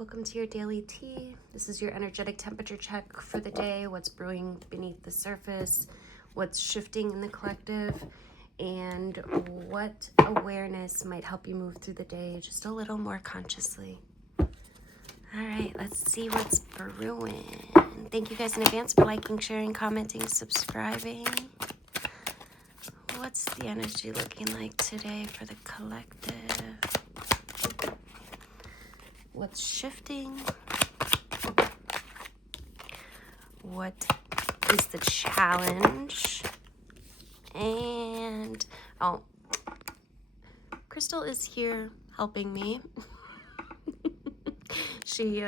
Welcome to your daily tea. This is your energetic temperature check for the day, what's brewing beneath the surface, what's shifting in the collective, and what awareness might help you move through the day just a little more consciously. All right, let's see what's brewing. Thank you guys in advance for liking, sharing, commenting, subscribing. What's the energy looking like today for the collective? What's shifting? What is the challenge? And, oh, Crystal is here helping me. She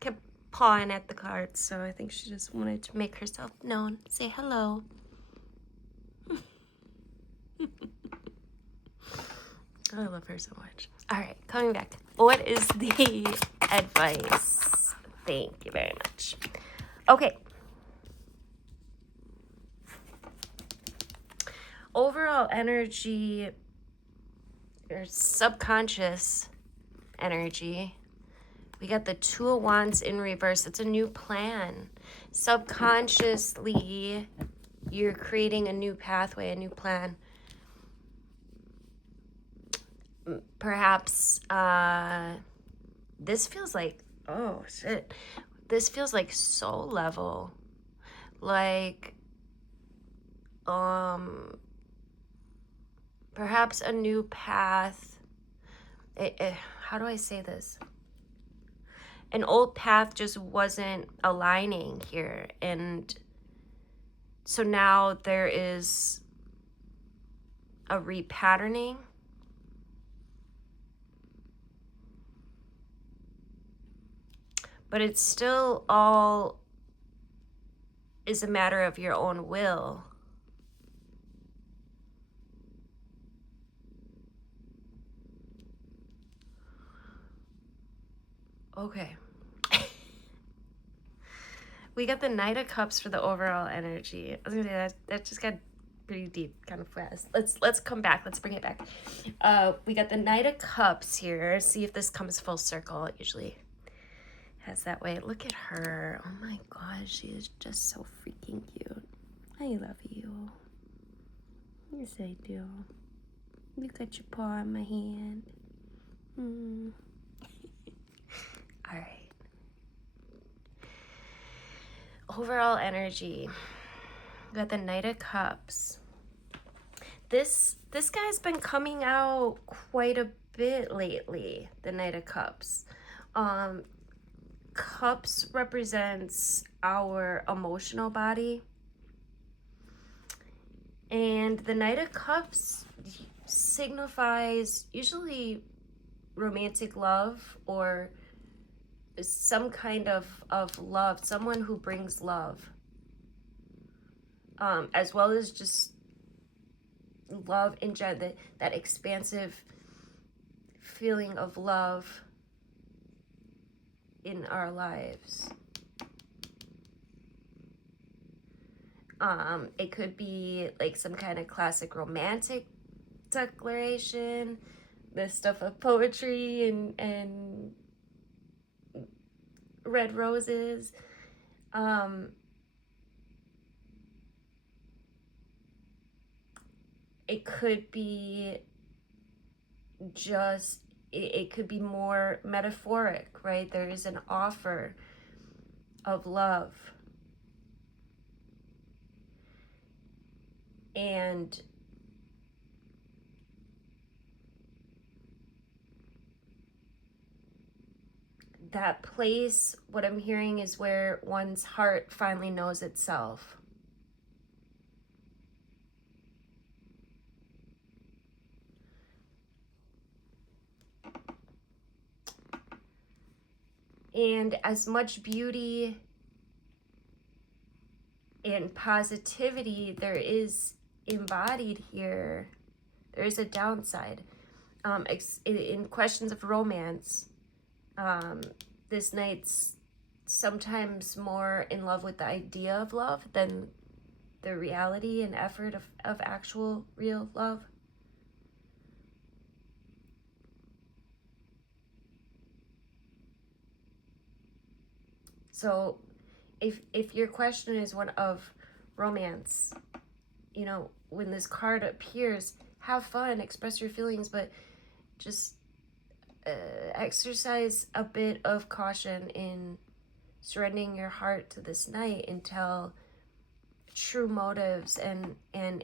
kept pawing at the cards, so I think she just wanted to make herself known. Say hello. I love her so much. All right, coming back. What is the advice? Thank you very much. Okay. Overall energy, or subconscious energy, we got the Two of Wands in reverse. It's a new plan. Subconsciously, you're creating a new pathway, a new plan. Perhaps this feels like, oh shit, this feels like soul level, like perhaps a new path. How do I say this? An old path just wasn't aligning here, and so now there is a repatterning. But it's still all is a matter of your own will. Okay. We got the Knight of Cups for the overall energy. I was gonna say that just got pretty deep kind of fast. Let's come back. Let's bring it back. We got the Knight of Cups here. See if this comes full circle. It usually has that way. Look at her. Oh my gosh, she is just so freaking cute. I love you. Yes, I do. You got your paw on my hand. All right. Overall energy. We got the Knight of Cups. This guy's been coming out quite a bit lately, the Knight of Cups. Cups represents our emotional body. And the Knight of Cups signifies usually romantic love or some kind of love, someone who brings love. As well as just love in general, that expansive feeling of love in our lives. It could be like some kind of classic romantic declaration, the stuff of poetry and red roses. It could be just, it could be more metaphoric, right? There is an offer of love. And that place, what I'm hearing is where one's heart finally knows itself. And as much beauty and positivity there is embodied here, there is a downside. In questions of romance, this knight's sometimes more in love with the idea of love than the reality and effort of actual real love. So if your question is one of romance, you know, when this card appears, have fun, express your feelings, but just exercise a bit of caution in surrendering your heart to this knight until true motives and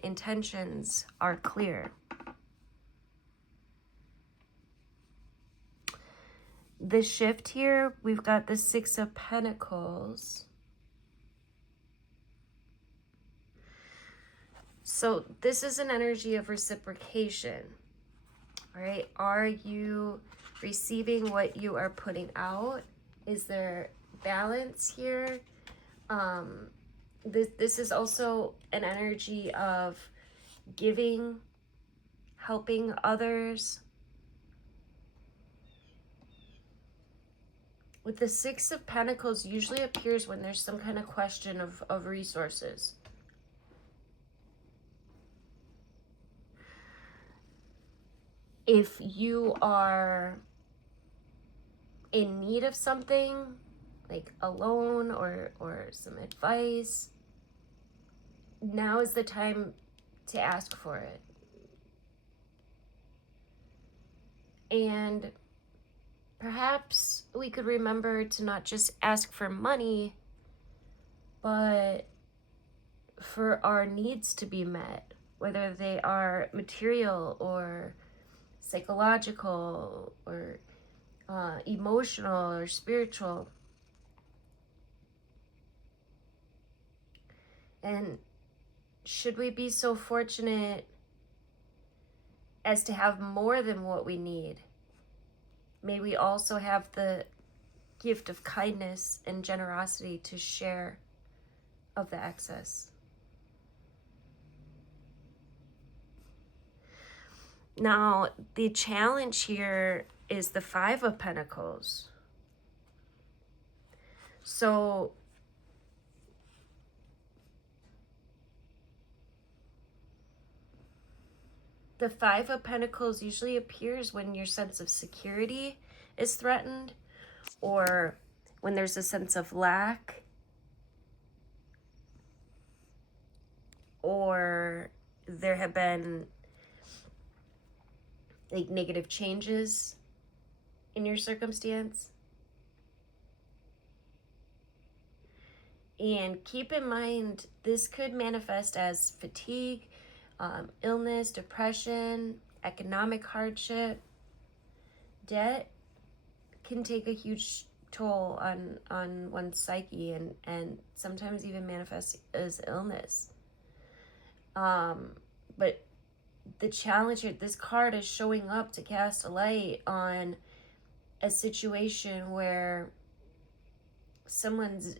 intentions are clear. The shift here, we've got the Six of Pentacles. So this is an energy of reciprocation, right? Are you receiving what you are putting out? Is there balance here? This is also an energy of giving, helping others. With the Six of Pentacles, usually appears when there's some kind of question of resources. If you are in need of something, like a loan or some advice, now is the time to ask for it. And perhaps we could remember to not just ask for money, but for our needs to be met, whether they are material or psychological or emotional or spiritual. And should we be so fortunate as to have more than what we need, may we also have the gift of kindness and generosity to share of the excess. Now, the challenge here is the Five of Pentacles. So the Five of Pentacles usually appears when your sense of security is threatened, or when there's a sense of lack, or there have been like negative changes in your circumstance. And keep in mind, this could manifest as fatigue, illness, depression, economic hardship. Debt can take a huge toll on one's psyche and sometimes even manifest as illness. But the challenge here, this card is showing up to cast a light on a situation where someone's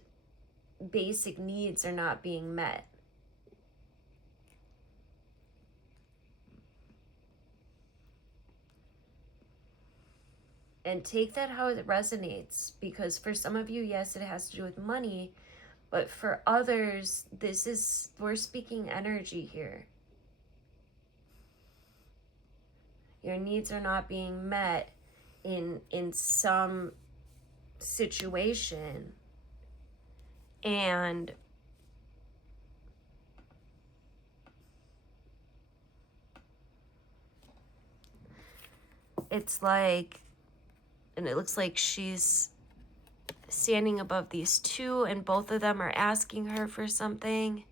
basic needs are not being met. And take that how it resonates, because for some of you, yes, it has to do with money, but for others, we're speaking energy here. Your needs are not being met in some situation, and it's like, and it looks like she's standing above these two and both of them are asking her for something.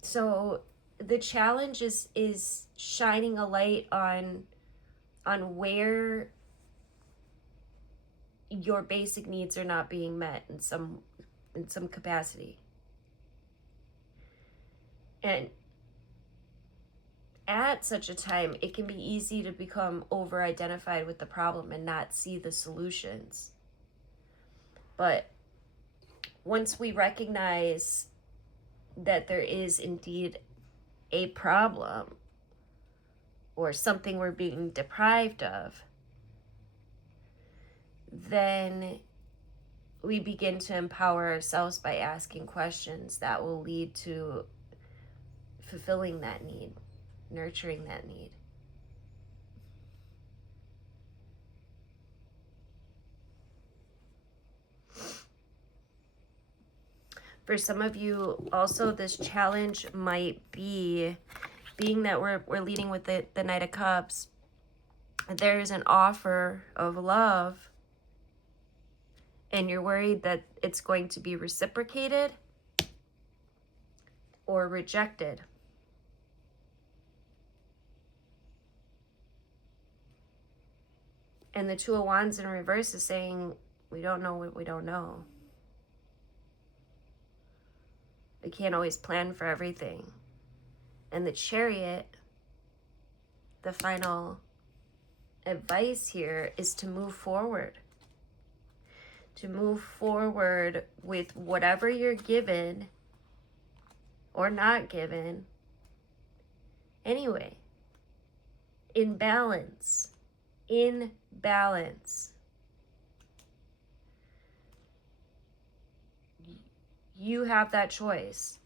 So the challenge is shining a light on where your basic needs are not being met in some capacity. And at such a time, it can be easy to become over-identified with the problem and not see the solutions. But once we recognize that there is indeed a problem or something we're being deprived of, then we begin to empower ourselves by asking questions that will lead to fulfilling that need, nurturing that need. For some of you, also, this challenge might be, being that we're leading with the Knight of Cups, there is an offer of love, and you're worried that it's going to be reciprocated or rejected. And the Two of Wands in reverse is saying, we don't know what we don't know. We can't always plan for everything. And the Chariot, the final advice here is to move forward. To move forward with whatever you're given or not given. Anyway, in balance. In balance. You have that choice.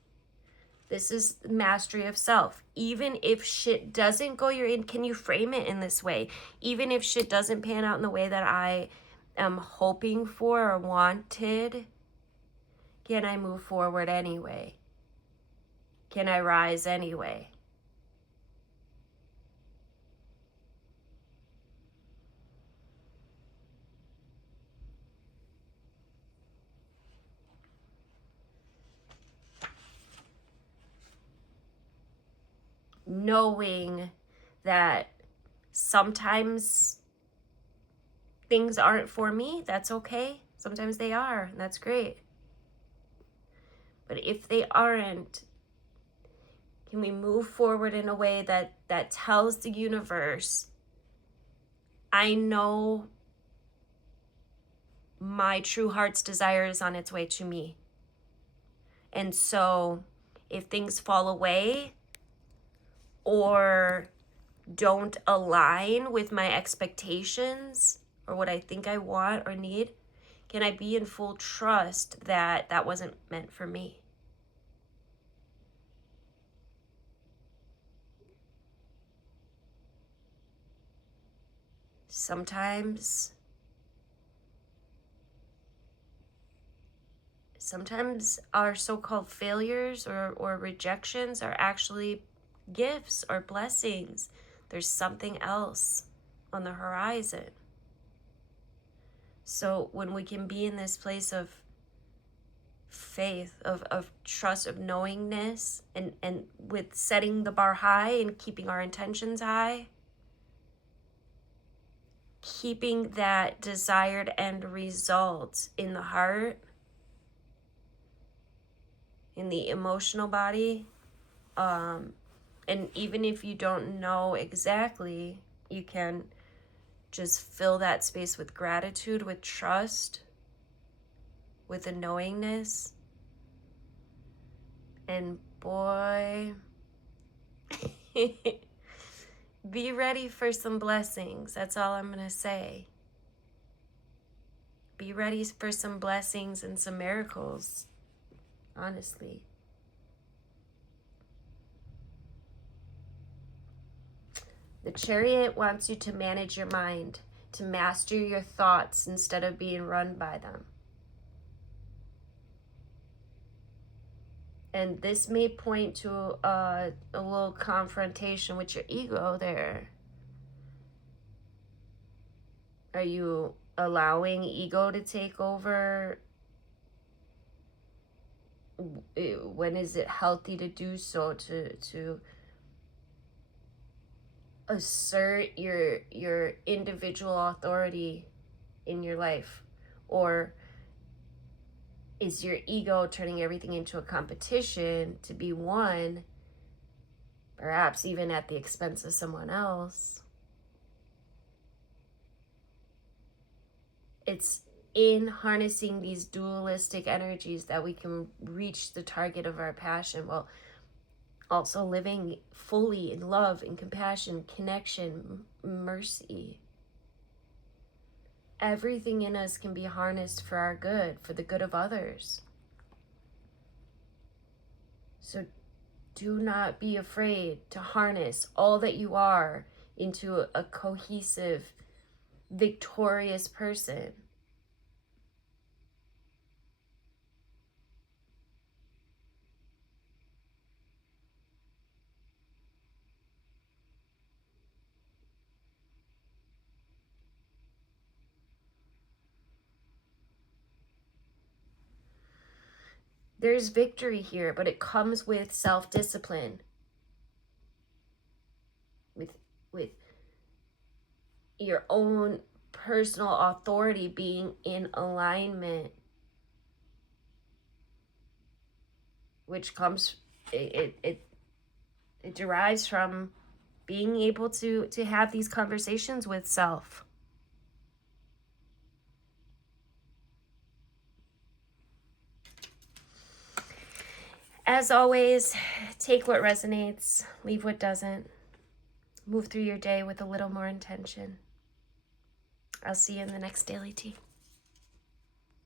This is mastery of self. Even if shit doesn't go your in, can you frame it in this way? Even if shit doesn't pan out in the way that I am hoping for or wanted, can I move forward anyway? Can I rise anyway? Knowing that sometimes things aren't for me, that's okay. Sometimes they are, and that's great. But if they aren't, can we move forward in a way that tells the universe, I know my true heart's desire is on its way to me. And so if things fall away or don't align with my expectations or what I think I want or need, can I be in full trust that that wasn't meant for me? Sometimes our so-called failures or rejections are actually gifts or blessings. There's something else on the horizon. So when we can be in this place of faith, of trust, of knowingness, and with setting the bar high and keeping our intentions high, keeping that desired end result in the heart, in the emotional body, and even if you don't know exactly, you can just fill that space with gratitude, with trust, with a knowingness. And boy, be ready for some blessings. That's all I'm going to say. Be ready for some blessings and some miracles, honestly. The Chariot wants you to manage your mind, to master your thoughts instead of being run by them. And this may point to a little confrontation with your ego there. Are you allowing ego to take over? When is it healthy to do so, to assert your individual authority in your life? Or is your ego turning everything into a competition to be won, perhaps even at the expense of someone else? It's in harnessing these dualistic energies that we can reach the target of our passion, while also living fully in love and compassion, connection, mercy. everything in us can be harnessed for our good, for the good of others. So do not be afraid to harness all that you are into a cohesive, victorious person. There's victory here, but it comes with self-discipline, with your own personal authority being in alignment, which comes, it derives from being able to have these conversations with self. As always, take what resonates, leave what doesn't. Move through your day with a little more intention. I'll see you in the next Daily Tea.